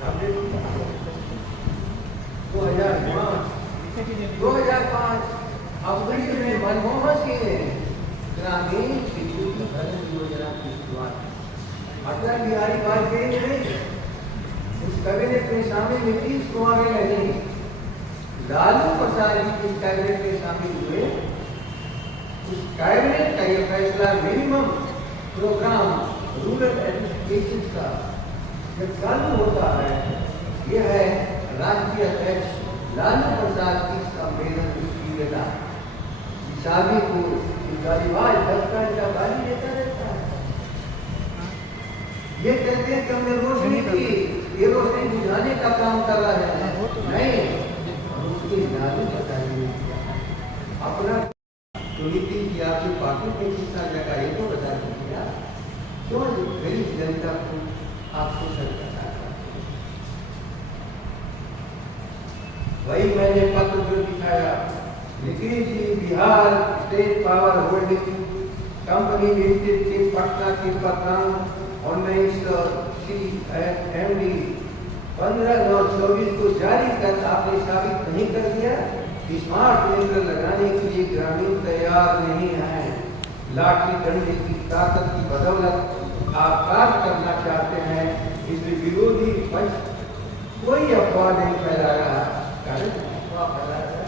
2005 अप्रैल में मनमोहन सिंह ने ग्रामीण विद्युत भरण योजना की शुरुआत अटल बिहारी वाजपेयी ने उस कैबिनेट में शामिल नीतीश कुमार ने नहीं, लालू प्रसाद जी की कैबिनेट में शामिल हुए। उस कैबिनेट का यह फैसला मिनिमम प्रोग्राम रूरल एजुकेशन का जब चालू होता है, यह है राष्ट्रीय अध्यक्ष लालू प्रसाद की संवेदनशीलता। शादी को गालीवाज बचपन का गाली देता रहता है। ये कहते हैं कि हमने रोशनी की, ये रोशनी बुझाने का काम कर रहा है। नहीं, उसकी लालू बताइए अपना नीति की आपकी पार्टी में कितना जगह ये तो बता दीजिए, क्यों गरीब जनता को आप शोषण करता है। वही मैंने पत्र जो दिखाया, Nitish ji Bihar state power holding company limited के पटना के प्रधान 1980 MD 15/9/24 को जारी कर आपने साबित नहीं कर दिया कि स्मार्ट मीटर लगाने के लिए ग्रामीण तैयार नहीं है। लाठी डंडे की ताकत की बदौलत आप कार्य करना चाहते हैं, इसलिए विरोधी पक्ष कोई अफवाह नहीं फैला रहा, अफवाह फैला रहा,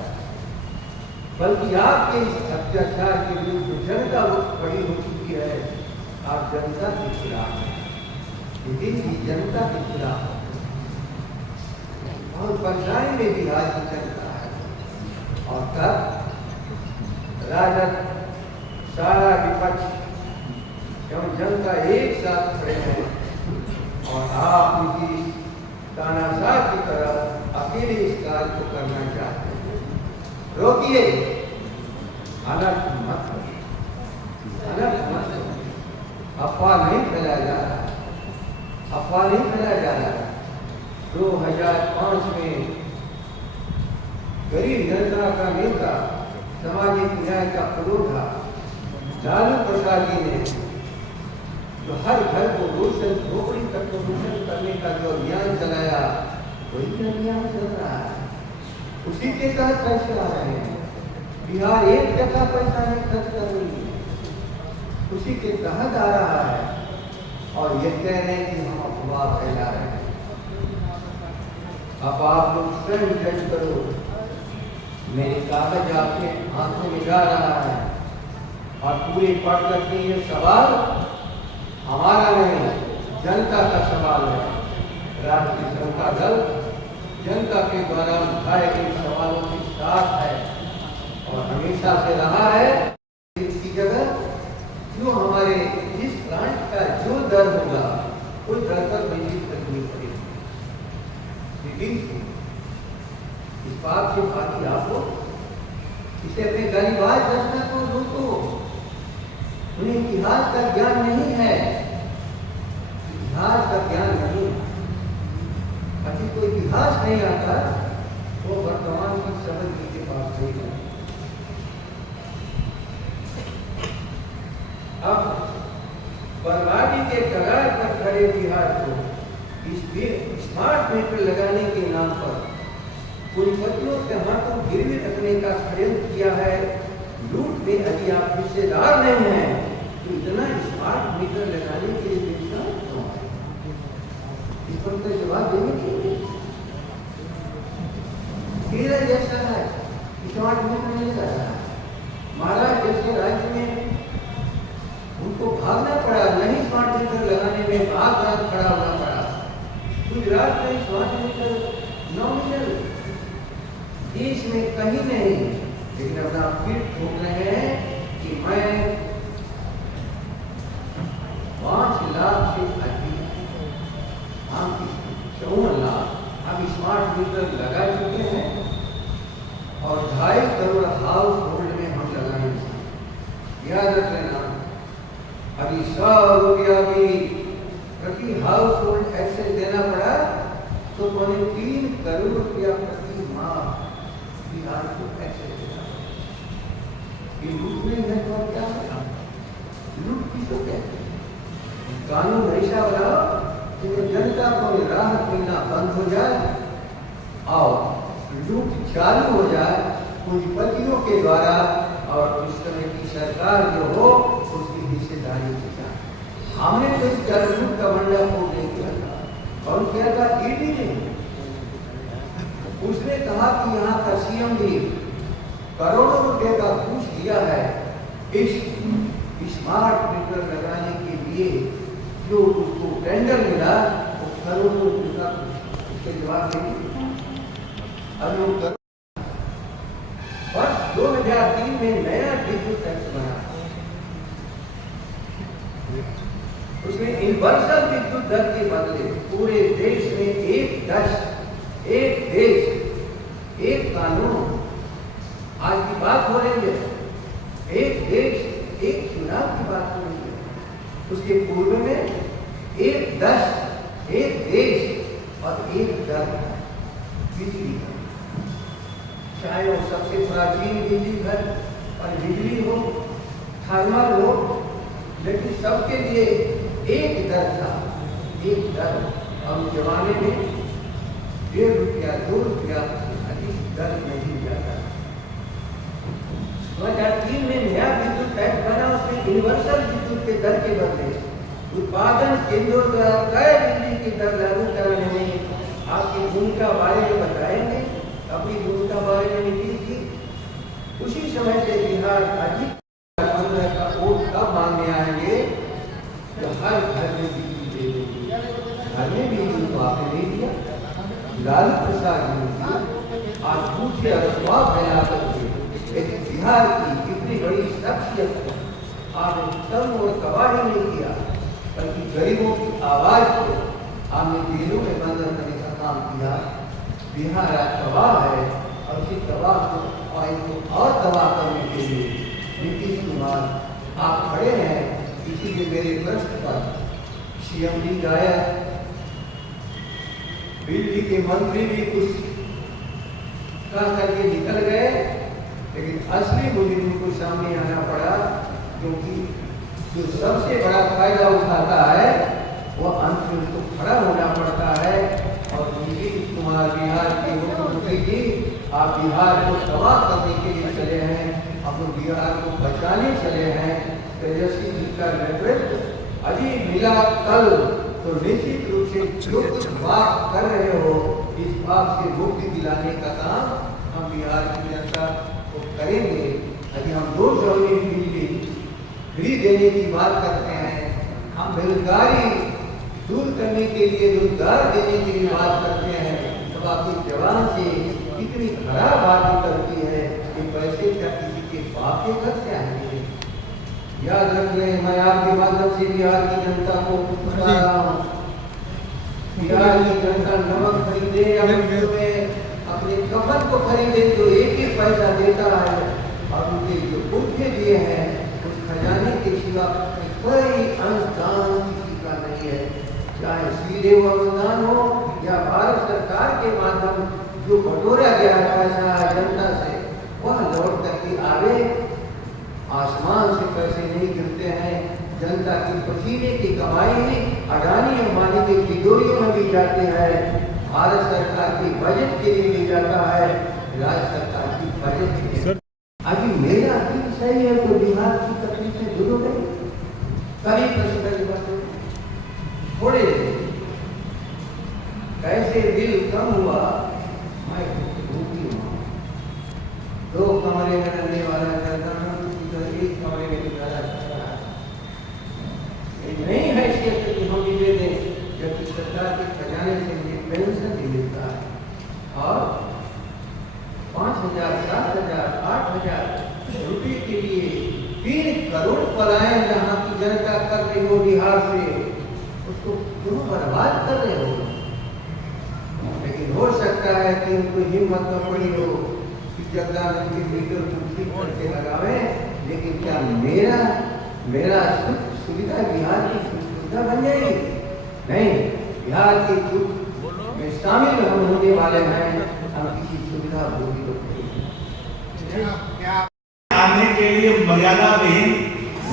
बल्कि आपके इस अत्याचार के विरुद्ध जनता बड़ी हो चुकी है। आप जनता के खिलाफ हैं, लेकिन जनता के खिलाफ बहुत परेशानी में बिहार की जनता है। और तब राजद सारा विपक्ष एवं जनता एक साथ खड़े हैं और आप उनकी तानाशाह की तरह अकेले इस कार्य को करना चाहते हैं। रोकिए, अनर्थ मत करिए, अनर्थ मत करिए। अफवाह नहीं फैलाया जा रहा, अफवाह नहीं फैलाया जा रहा। 2005 में गरीब जनता का नेता, सामाजिक न्याय का पुरोधा लालू प्रसाद जी ने जो हर घर को रोशन, झोपड़ी तक को रोशन करने का जो अभियान चलाया, वही अभियान चल रहा है। उसी के तहत पैसे आ रहे हैं। बिहार एक जगह पैसा नहीं खर्च कर रही है, उसी के तहत आ रहा है। और ये कह रहे हैं कि हम अफवाह फैला रहे हैं। अब आप लोग स्वयं जज करो। मेरे कागज आपके हाथों में जा रहा है और पूरे पढ़ करके ये सवाल हमारा नहीं, जनता का सवाल है। राष्ट्रीय जनता दल जनता के द्वारा उठाए गए सवालों के साथ है और हमेशा से रहा है। इसकी जगह जो हमारे जिस प्लांट का जो दर होगा उस दर पर बिजली खरीदनी पड़ेगी। लेकिन इस बात से बाकी आपको इसे अपने गालीबाज रचना को रोको। उन्हें इतिहास का ज्ञान नहीं है, इतिहास का ज्ञान नहीं। अभी कोई इतिहास नहीं आता, वो वर्तमान की समझ के पास नहीं है। अब बर्बादी के कगार पर खड़े बिहार को इस स्मार्ट मीटर लगाने के नाम पर पूंजीपतियों के हाथों गिरवी रखने का षड्यंत्र किया है। लूट में यदि आप हिस्सेदार नहीं हैं तो इतना स्मार्ट मीटर लगाने के लिए बेचना क्यों है? इस पर तो जवाब देने के लिए केरल जैसा है स्मार्ट मीटर नहीं लगा रहा। महाराष्ट्र जैसे राज्य में उनको भागना पड़ा, नहीं स्मार्ट मीटर लगाने में भाग भाग खड़ा होना पड़ा। गुजरात में स्मार्ट मीटर नॉमिनल देश में कहीं नहीं, लेकिन अपना फिर ठोक रहे हैं कि मैं 5 लाख से अधिक, हम 54 लाख हम स्मार्ट मीटर लगा चुके हैं और 2.5 करोड़ हाउस होल्ड में हम लगाएंगे। याद रख लेना, अभी 100 रुपया भी प्रति हाउस होल्ड एक्सेस देना पड़ा तो 3 करोड़ रुपया प्रति माह बिहार को एक्सेस देना। ये लूट नहीं है तो क्या है? लूट किसको कहते हैं? कानून ऐसा बनाओ कि जनता को राहत मिलना बंद हो जाए और लूट चालू हो जाए पूंजीपतियों के द्वारा, और उस समय की सरकार जो हो उसकी हिस्सेदारी की जाए। हमने तो इस जलूट का भंडाफोड़ नहीं किया था, कौन किया था? ईडी ने। उसने कहा कि यहाँ का सीएम भी करोड़ों रुपए का घूस दिया है इस स्मार्ट मीटर लगाने के लिए, जो उसको टेंडर मिला वो करोड़ों रुपए का उसके जवाब देंगे। अब वर्ष 2003 में नया विद्युत टैक्स बना, उसमें यूनिवर्सल विद्युत दर के बदले पूरे देश में एक देश एक कानून। आज की बात हो रही है, एक देश एक चुनाव की बात हो रही है। उसके पूर्व में एक देश और एक दर बिजली का, चाहे वो सबसे प्राचीन बिजली घर और बिजली हो, थर्मल हो, लेकिन सबके लिए एक दर था, एक दर। अब जमाने में 1.5 रुपया 2 रुपया अधिक दर नहीं जाता। 2003 में नया विद्युत टैक्स बना, उसमें यूनिवर्सल विद्युत के दर के बदले उत्पादन केंद्रों द्वारा तय बिजली की दर लागू कराने में आपकी भूमिका बारे में बताएंगे। अपनी भूमिका बारे में नीति थी। उसी समय से बिहार अधिक 15 का वोट कब मांगने आएंगे तो हर घर में बिजली दे देंगे। घर में बिजली तो आपने नहीं दिया, लालू प्रसाद ने दिया। आज पूछे अफवाह फैला करके लेकिन बिहार की कितनी बड़ी शख्सियत है, आपने तंग और तबाही नहीं किया, बल्कि गरीबों की आवाज को आपने जेलों में बंद करने का काम किया। बिहार आज तबाह है और उसी तबाह को और तबाह करने के लिए नीतीश कुमार आप खड़े हैं। इसीलिए मेरे प्रश्न पर सीएम जी गाया, बिजली के मंत्री भी कुछ कह करके निकल गए, लेकिन असली मुद्दे को सामने आना पड़ा, क्योंकि जो सबसे बड़ा फायदा उठाता है वो अंत में उसको खड़ा होना पड़ता है। और नीतीश कुमार बिहार के मुख्यमंत्री जी, आप बिहार को तबाह करने के लिए चले हैं, आप बिहार को बचाने चले हैं। तेजस्वी जी का नेतृत्व अभी मिला कल, तो निश्चित रूप से जो कुछ बात कर रहे हो इस बात से मुक्ति दिलाने का काम हम बिहार की जनता को करेंगे। यदि हम 200 यूनिट बिजली फ्री देने की बात करते हैं, हम बेरोजगारी दूर करने के लिए रोजगार देने की भी बात करते हैं, तो आपकी जवान से कितनी खराब बात निकलती है कि पैसे क्या किसी के बाप के घर से आएंगे। याद रखिए, मैं आपके माध्यम से बिहार की जनता को बता रहा हूँ, बिहार की जनता नमक खरीदे या में अपने कफन को खरीदे जो एक ही पैसा देता है, और उनके जो पुरखे दिए हैं उस खजाने के सिवा कोई अनुदान किसी का नहीं है। चाहे सीधे वो अनुदान हो या भारत सरकार के माध्यम जो बटोरा गया पैसा जनता से वह लौट करके आवे। आसमान से पैसे नहीं गिरते हैं, जनता की पसीने की कमाई अडानी अंबानी के तिजोरियों में भी जाते हैं, भारत सरकार की बजट के लिए भी जाता है, राज्य सरकार की बजट के लिए। अभी मेरा दिल सही है तो बिहार की तकलीफ से दूर हो गई। कभी प्रश्न थोड़े कैसे दिल कम हुआ, मैं भूखी हूँ। 2 कमरे में रहने वाला करता हूँ, एक कमरे में निकाला जाता है। नहीं है इसके कि हम भी दे दें, जबकि सरकार के खजाने से मुझे पेंशन भी मिलता है और 5,000, 7,000, 8,000 रुपये के लिए 3 करोड़ पलायन जहाँ की जनता कर रही हो बिहार से, उसको क्यों बर्बाद कर रहे हो। लेकिन हो सकता है कि उनको हिम्मत न पड़ी हो कि जगदानंद के मीटर दूसरी करके लगावे, लेकिन क्या मेरा सुविधा बिहार की सुविधा बन जाएगी? नहीं, बिहार की दुख में शामिल हम होने वाले हैं, हम किसी सुविधा भोगी आने के लिए मर्यादा विहीन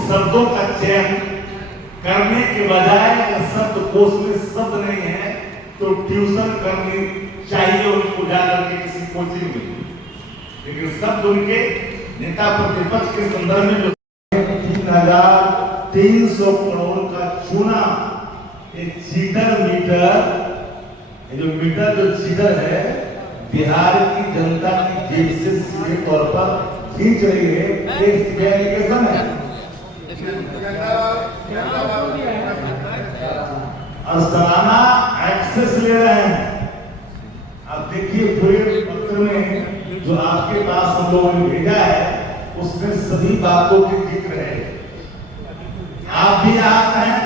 शब्दों का चयन करने के बजाय शब्द कोश में शब्द नहीं है तो ट्यूशन करनी चाहिए उनको जाकर के किसी कोचिंग में, लेकिन सब उनके नेता प्रतिपक्ष के संदर्भ में जो 3,300 करोड़ का चूना, एक चीटर मीटर, ये जो मीटर जो चीटर है बिहार की जनता की जेब से सीधे तौर पर खींच रही है, एक एप्लीकेशन है और सालाना एक्सेस ले रहे हैं। अब देखिए पूरे पत्र में जो आपके पास हम लोगों ने भेजा है उसमें सभी बातों के जिक्र है। आप भी आप हैं